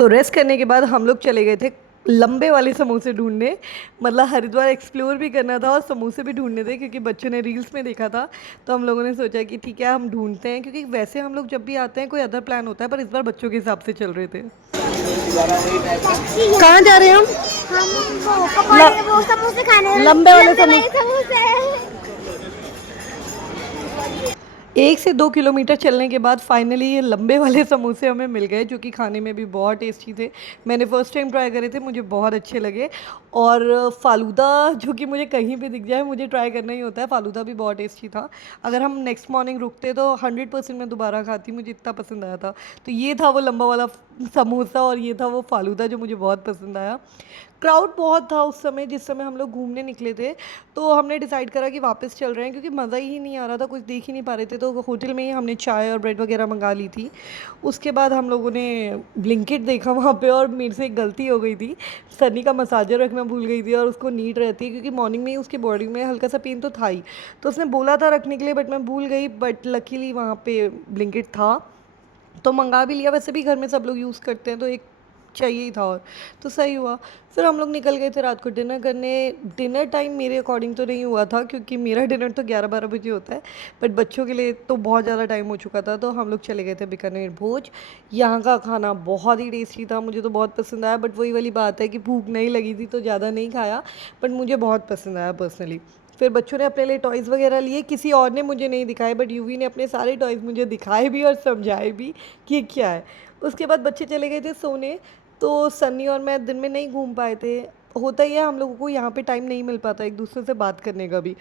तो रेस्ट करने के बाद हम लोग चले गए थे लंबे वाले समोसे ढूंढने। मतलब हरिद्वार एक्सप्लोर भी करना था और समोसे भी ढूंढने थे क्योंकि बच्चों ने रील्स में देखा था। तो हम लोगों ने सोचा कि ठीक है हम ढूंढते हैं, क्योंकि वैसे हम लोग जब भी आते हैं कोई अदर प्लान होता है, पर इस बार बच्चों के हिसाब से चल रहे थे। कहाँ जा रहे हैं हम वो ल, पकौड़े वो समोसे खाने लंबे वाले लंबे वाले समोसे। समोसे। 1 से 2 किलोमीटर चलने के बाद फाइनली ये लंबे वाले समोसे हमें मिल गए, जो कि खाने में भी बहुत टेस्टी थे। मैंने फर्स्ट टाइम ट्राई करे थे, मुझे बहुत अच्छे लगे। और फालूदा, जो कि मुझे कहीं भी दिख जाए मुझे ट्राई करना ही होता है, फालूदा भी बहुत टेस्टी था। अगर हम नेक्स्ट मॉर्निंग रुकते तो 100% मैं दोबारा खाती, मुझे इतना पसंद आया था। तो ये था वो लंबा वाला समोसा और ये था वो फालूदा जो मुझे बहुत पसंद आया। क्राउड बहुत था उस समय जिस समय हम लोग घूमने निकले थे। तो हमने डिसाइड करा कि वापस चल रहे हैं, क्योंकि मज़ा ही नहीं आ रहा था, कुछ देख ही नहीं पा रहे थे। तो होटल में ही हमने चाय और ब्रेड वगैरह मंगा ली थी। उसके बाद हम लोगों ने ब्लिंकिट देखा वहाँ पे, और मेरे से एक गलती हो गई थी। सनी का मसाजर रखना भूल गई थी और उसको नीड रहती है, क्योंकि मॉर्निंग में ही उसकी बॉडी में हल्का सा पेन तो था ही। तो उसने बोला था रखने के लिए, बट मैं भूल गई। बट लकीली वहाँ पे ब्लिंकिट था तो मंगा भी लिया। वैसे भी घर में सब लोग यूज़ करते हैं तो एक चाहिए ही था, और तो सही हुआ। फिर हम लोग निकल गए थे रात को डिनर करने। डिनर टाइम मेरे अकॉर्डिंग तो नहीं हुआ था, क्योंकि मेरा डिनर तो 11-12 बजे होता है। बट बच्चों के लिए तो बहुत ज़्यादा टाइम हो चुका था, तो हम लोग चले गए थे बीकानेर भोज। यहाँ का खाना बहुत ही टेस्टी था, मुझे तो बहुत पसंद आया। बट वही वाली बात है कि भूख नहीं लगी थी तो ज़्यादा नहीं खाया, बट मुझे बहुत पसंद आया पर्सनली। फिर बच्चों ने अपने लिए टॉयज़ वगैरह लिए, किसी और ने मुझे नहीं दिखाए, बट यूवी ने अपने सारे टॉयज़ मुझे दिखाए भी और समझाए भी कि ये क्या है। उसके बाद बच्चे चले गए थे सोने। तो सन्नी और मैं दिन में नहीं घूम पाए थे। होता ही है, हम लोगों को यहाँ पे टाइम नहीं मिल पाता एक दूसरे से बात करने का भी।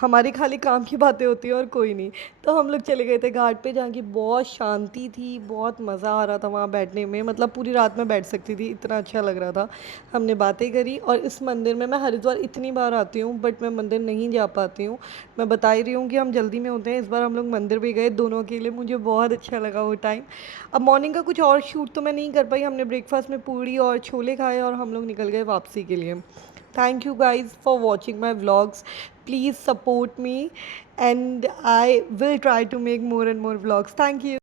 हमारी खाली काम की बातें होती हैं और कोई नहीं। तो हम लोग चले गए थे घाट पे, जहाँ की बहुत शांति थी, बहुत मज़ा आ रहा था वहाँ बैठने में। मतलब पूरी रात में बैठ सकती थी, इतना अच्छा लग रहा था। हमने बातें करी, और इस मंदिर में, मैं हरिद्वार इतनी बार आती हूँ बट मैं मंदिर नहीं जा पाती हूँ। मैं बता ही रही हूँ कि हम जल्दी में होते हैं। इस बार हम लोग मंदिर भी गए दोनों अकेले, मुझे बहुत अच्छा लगा वो टाइम। अब मॉर्निंग का कुछ और शूट तो मैं नहीं कर पाई। हमने ब्रेकफास्ट में पूड़ी और छोले खाए और हम लोग निकल गए वापसी के लिए। Thank you guys for watching my vlogs. Please support me and I will try to make more and more vlogs. Thank you.